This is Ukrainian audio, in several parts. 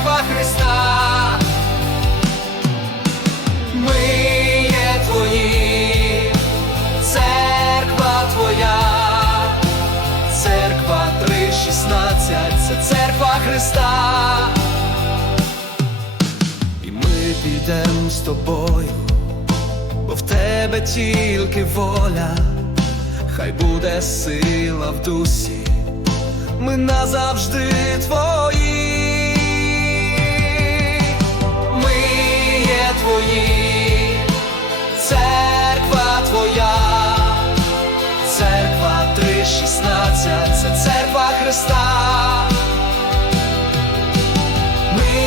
Церква Христа, ми є твої, церква Твоя, церква 3,16, це церква Христа, і ми підемо з тобою, бо в тебе тільки воля, хай буде сила в дусі, ми назавжди твої. Христа. Ми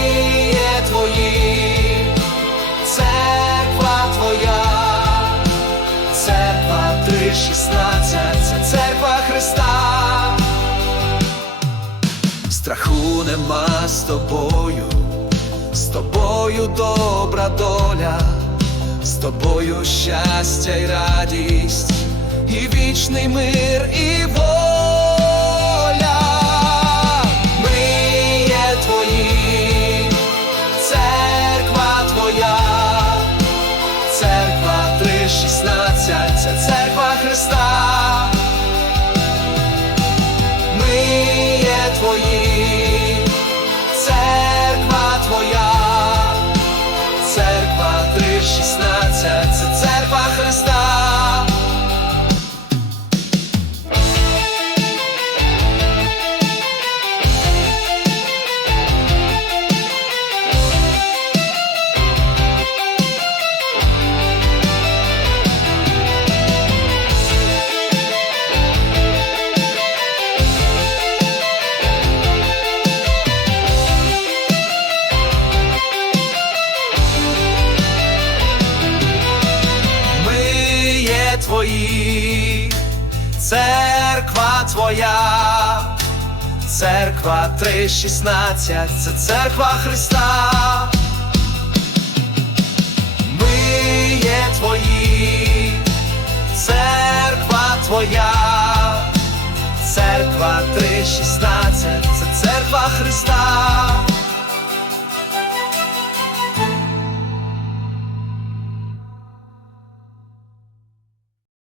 є твої, церква твоя, церква 316, це церква Христа. Страху нема з тобою, з тобою добра доля, з тобою щастя й радість, і вічний мир, і воля. Церква є твої, церква твоя, церква 316, це церква Христа. Ми є твої, церква твоя, церква 316, це церква Христа.